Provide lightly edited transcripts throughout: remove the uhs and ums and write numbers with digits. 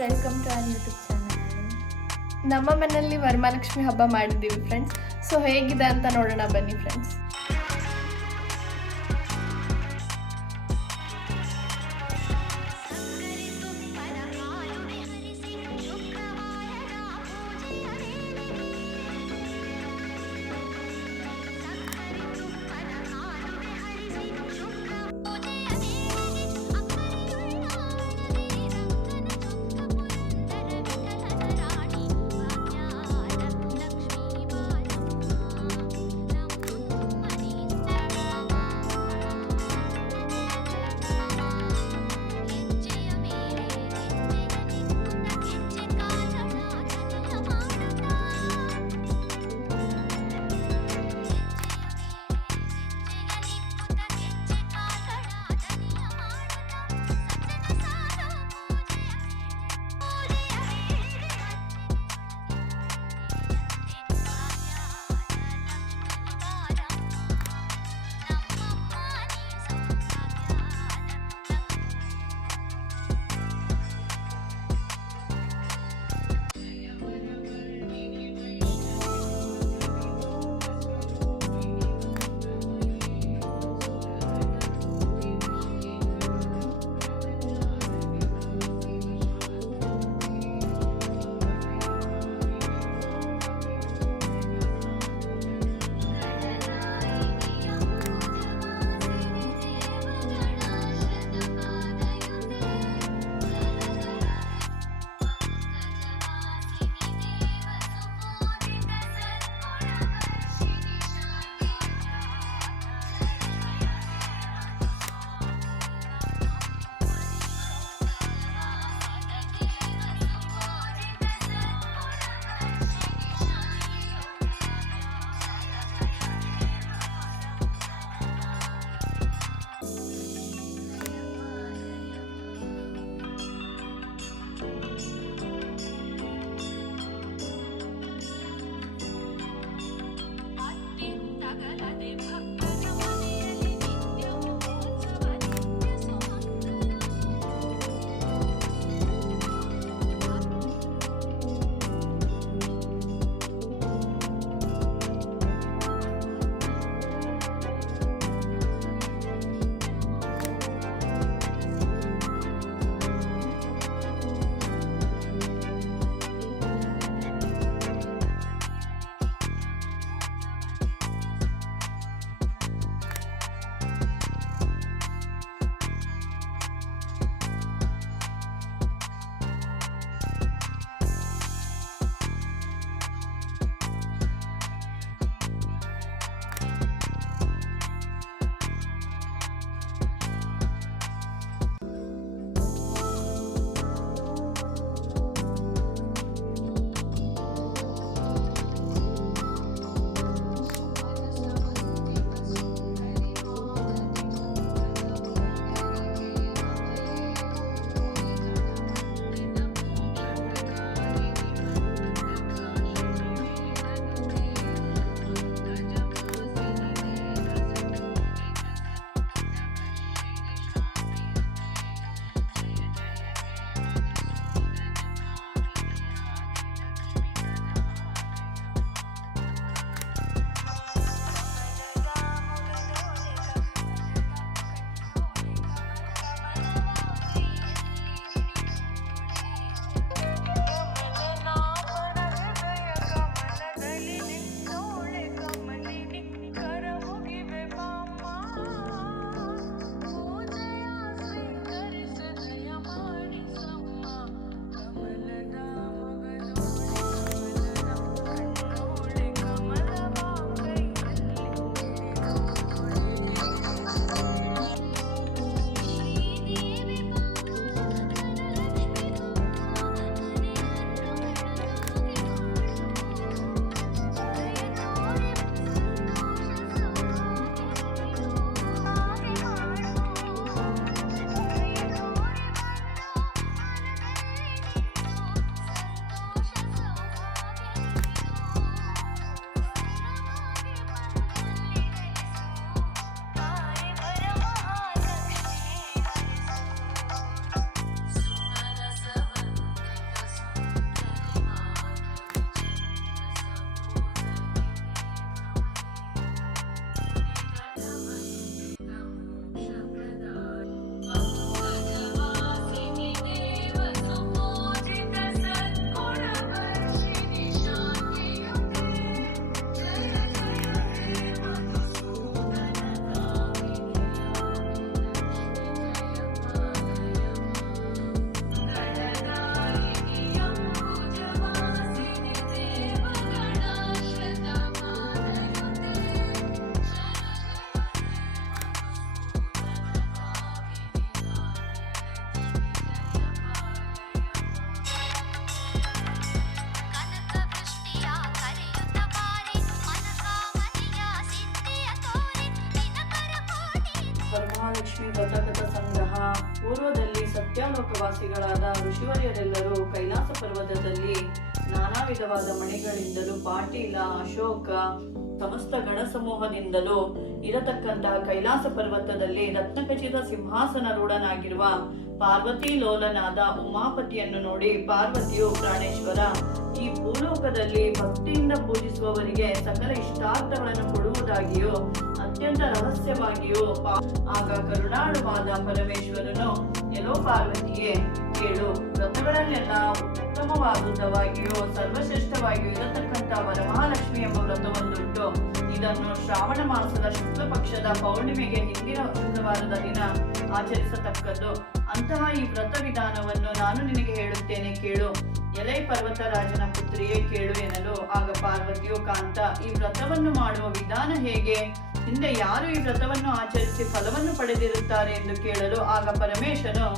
Welcome to our YouTube channel. ನಮ್ಮ ಮನೆಯಲ್ಲಿ ವರಮಹಾಲಕ್ಷ್ಮಿ ಹಬ್ಬ ಮಾಡಿದ್ದೀವಿ ಫ್ರೆಂಡ್ಸ್. ಸೊ ಹೇಗಿದೆ ಅಂತ ನೋಡೋಣ ಬನ್ನಿ ಫ್ರೆಂಡ್ಸ್. ವರಮಹಾಲಕ್ಷ್ಮಿ ವ್ರತಕಥ ಸಂಗ್ರಹ. ಪೂರ್ವದಲ್ಲಿ ಸತ್ಯಾಲೋಕವಾಸಿಗಳಾದ ಋಷಿವರ್ಯರೆಲ್ಲರೂ ಕೈಲಾಸ ಪರ್ವತದಲ್ಲಿ ನಾನಾ ವಿಧವಾದ ಮಣಿಗಳಿಂದಲೂ ಪಾಟೀಲ, ಅಶೋಕ, ಸಮಸ್ತ ಗಣ ಸಮೂಹದಿಂದಲೂ ಇರತಕ್ಕಂತಹ ಕೈಲಾಸ ಪರ್ವತದಲ್ಲಿ ರತ್ನಖಚಿತ ಸಿಂಹಾಸನರೂಢನಾಗಿರುವ ಪಾರ್ವತಿ ಲೋಲನಾದ ಉಮಾಪತಿಯನ್ನು ನೋಡಿ ಪಾರ್ವತಿಯು, ಪ್ರಾಣೇಶ್ವರ, ಈ ಭೂಲೋಕದಲ್ಲಿ ಭಕ್ತಿಯಿಂದ ಪೂಜಿಸುವವರಿಗೆ ಸಕಲ ಇಷ್ಟಾರ್ಥಗಳನ್ನು ಕೊಡುವುದಾಗಿಯೂ ಅತ್ಯಂತ ರಹಸ್ಯವಾಗಿಯೂ ಆಗ ಕರುಣಾಳುವಾದ ಪರಮೇಶ್ವರನು, ಎಲ್ಲೋ ಪಾರ್ವತಿಯೇ ಕೇಳು, ವ್ರತಗಳಲ್ಲೆಲ್ಲ ಉತ್ತಮವಾದುದವಾಗಿಯೂ ಸರ್ವಶ್ರೇಷ್ಠವಾಗಿಯೂ ಇರತಕ್ಕಂಥ ವರಮಹಾಲಕ್ಷ್ಮಿ ಎಂಬ ವ್ರತವೊಂದುಂಟು. ಇದನ್ನು ಶ್ರಾವಣ ಮಾಸದ ಶುಕ್ಲ ಪಕ್ಷದ ಪೌರ್ಣಿಮೆಗೆ ಹಿಂದಿನ ಶುಕ್ರವಾರದ ದಿನ ಆಚರಿಸತಕ್ಕದ್ದು. ಅಂತಹ ಈ ವ್ರತ ವಿಧಾನವನ್ನು ನಾನು ನಿನಗೆ ಹೇಳುತ್ತೇನೆ ಕೇಳು. ಎಲೈ ಪರ್ವತರಾಜನ ಪುತ್ರಿಯೇ ಕೇಳು ಎನ್ನಲು, ಆಗ ಪಾರ್ವತಿಯು, ಕಾಂತ, ಈ ವ್ರತವನ್ನು ಮಾಡುವ ವಿಧಾನ ಹೇಗೆ? ಹಿಂದೆ ಯಾರು ಈ ವ್ರತವನ್ನು ಆಚರಿಸಿ ಫಲವನ್ನು ಪಡೆದಿರುತ್ತಾರೆ ಎಂದು ಕೇಳಲು, ಆಗ ಪರಮೇಶನು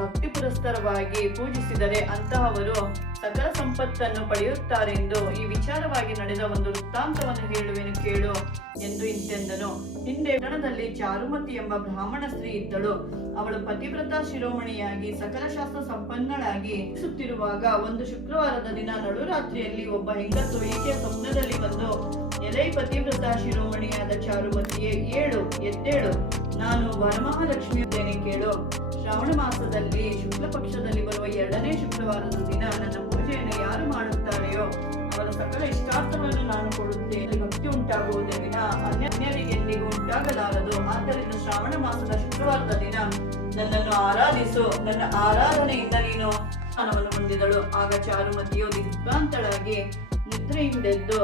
ಭಕ್ತಿ ಪುರಸ್ಕರವಾಗಿ ಪೂಜಿಸಿದರೆ ಅಂತಹವರು ಸಕಲ ಸಂಪತ್ತನ್ನು ಪಡೆಯುತ್ತಾರೆಂದು ಈ ವಿಚಾರವಾಗಿ ನಡೆದ ಒಂದು ವೃತ್ತಾಂತವನ್ನು ಹೇಳುವೆನು ಕೇಳು ಎಂದು ಇಂತೆಂದನು. ಹಿಂದೆ ಗಣದಲ್ಲಿ ಚಾರುಮತಿ ಎಂಬ ಬ್ರಾಹ್ಮಣ ಸ್ತ್ರೀ ಇದ್ದಳು. ಅವಳು ಪತಿವ್ರತ ಶಿರೋಮಣಿಯಾಗಿ ಸಕಲ ಶಾಸ್ತ್ರ ಸಂಪನ್ನಳಾಗಿ ಸುತ್ತಿರುವಾಗ ಒಂದು ಶುಕ್ರವಾರದ ದಿನ ನಡುರಾತ್ರಿಯಲ್ಲಿ ಒಬ್ಬ ಹೆಂಗಸು ಈಕೆಯ ಸ್ವಪ್ನದಲ್ಲಿ ಬಂದು, ಎಲೈ ಪತಿವ್ರತ ಶಿರೋಮಣಿಯಾದ ಚಾರುಮತಿಯೇ, ಏಳು, ಎದ್ದೇಳು, ನಾನು ವರಮಹಾಲಕ್ಷ್ಮಿ ಇದ್ದೇನೆ ಕೇಳು. ಶ್ರಾವಣ ಮಾಸದಲ್ಲಿ ಶುಕ್ಲ ಪಕ್ಷದಲ್ಲಿ ಬರುವ 2ನೇ ಶುಕ್ರವಾರದ ದಿನ ನನ್ನ ಪೂಜೆಯನ್ನು ಯಾರು ಮಾಡುತ್ತಾರೆಯೋ ಅವರ ಸಕಲ ಇಷ್ಟಾರ್ಥಗಳನ್ನು ನಾನು ಕೊಡುತ್ತೇನೆ. ಭಕ್ತಿ ಉಂಟಾಗುವುದೇ ವಿನ ಅನ್ಯರಿಗೆ ಎಂದಿಗೂ ಉಂಟಾಗಲಾರದು. ಆದ್ದರಿಂದ ಶ್ರಾವಣ ಮಾಸದ ಶುಕ್ರವಾರದ ದಿನ ನನ್ನನ್ನು ಆರಾಧಿಸು. ನನ್ನ ಆರಾಧನೆಯಿಂದ ನೀನು ಸ್ಥಾನವನ್ನು ಹೊಂದಿದಳು. ಆಗ ಚಾರುಮತಿಯು ದಿಗ್ಭ್ರಾಂತಳಾಗಿ ನಿದ್ರೆಯಿಂದೆದ್ದು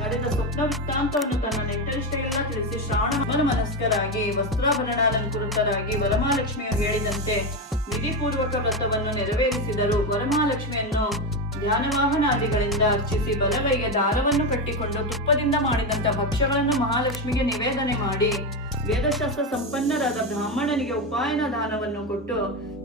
ನಡೆದ ಸ್ವಪ್ನ ವೃತ್ತಾಂತವನ್ನು ತನ್ನ ನೆಂಟರಿಷ್ಟೆಲ್ಲ ತಿಳಿಸಿ ಶ್ರಾವಣ ಮನಸ್ಕರಾಗಿ ವಸ್ತ್ರಾಭರಣಾಲಂಕೃತರಾಗಿ ವರಮಹಾಲಕ್ಷ್ಮಿಯು ಹೇಳಿದಂತೆ ವಿಧಿಪೂರ್ವಕ ವ್ರತವನ್ನು ನೆರವೇರಿಸಿದರು. ವರಮಹಾಲಕ್ಷ್ಮಿಯನ್ನು ಧ್ಯಾನವಾಹನಾದಿಗಳಿಂದ ಅರ್ಚಿಸಿ ಬಲಗೈಗೆ ದಾರವನ್ನು ಕಟ್ಟಿಕೊಂಡು ತುಪ್ಪದಿಂದ ಮಾಡಿದಂತ ಭಕ್ಷ್ಯಗಳನ್ನು ಮಹಾಲಕ್ಷ್ಮಿಗೆ ನಿವೇದನೆ ಮಾಡಿ ವೇದಶಾಸ್ತ್ರ ಸಂಪನ್ನರಾದ ಬ್ರಾಹ್ಮಣನಿಗೆ ಉಪಾಯನ ದಾನವನ್ನು ಕೊಟ್ಟು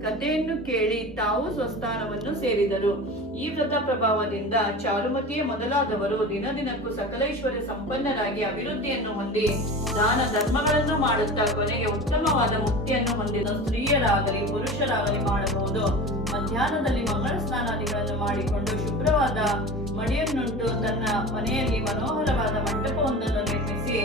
ಕಥೆಯನ್ನು ಕೇಳಿ ತಾವು ಸ್ವಸ್ಥಾನವನ್ನು ಸೇರಿದರು. ಈ ವ್ರತ ಪ್ರಭಾವದಿಂದ ಚಾರುಮತಿಯೇ ಮೊದಲಾದವರು ದಿನದಿನಕ್ಕೂ ಸಕಲೈಶ್ವರ್ಯ ಸಂಪನ್ನರಾಗಿ ಅಭಿವೃದ್ಧಿಯನ್ನು ಹೊಂದಿ ದಾನ ಧರ್ಮಗಳನ್ನು ಮಾಡುತ್ತಾ ಕೊನೆಗೆ ಉತ್ತಮವಾದ ಮುಕ್ತಿಯನ್ನು ಹೊಂದಿದ ಸ್ತ್ರೀಯರಾಗಲಿ ಪುರುಷರಾಗಲಿ ಮಾಡಬಹುದು. ಮಧ್ಯಾಹ್ನದಲ್ಲಿ ಮಂಗಳ ಸ್ನಾನಾದಿಗಳನ್ನು ಮಾಡಿಕೊಂಡು ಶುಭ್ರವಾದ ಮಡಿಯನ್ನುಂಟು ತನ್ನ ಮನೆಯಲ್ಲಿ ಮನೋಹರವಾದ ಮಂಟಪವೊಂದನ್ನು ನಿರ್ಮಿಸಿ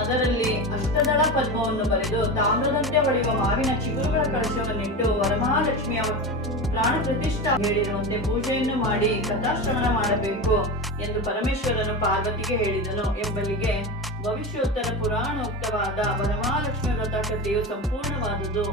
ಅದರಲ್ಲಿ ಅಷ್ಟದಳ ಪದ್ಮವನ್ನು ಬರೆದು ತಾಮ್ರದಂತೆ ಹೊಳೆಯುವ ಮಾವಿನ ಚಿಗುರುಗಳ ಕಳಶವನ್ನಿಟ್ಟು ವರಮಹಾಲಕ್ಷ್ಮಿಯ ಪ್ರಾಣ ಪ್ರತಿಷ್ಠಾ ಹೇಳಿರುವಂತೆ ಪೂಜೆಯನ್ನು ಮಾಡಿ ಕಥಾಶ್ರವಣ ಮಾಡಬೇಕು ಎಂದು ಪರಮೇಶ್ವರನು ಪಾರ್ವತಿಗೆ ಹೇಳಿದನು ಎಂಬಲ್ಲಿಗೆ ಭವಿಷ್ಯೋತ್ತರ ಪುರಾಣೋಕ್ತವಾದ ವರಮಹಾಲಕ್ಷ್ಮಿ ವ್ರತ ಕಥೆಯು ಸಂಪೂರ್ಣವಾದುದು.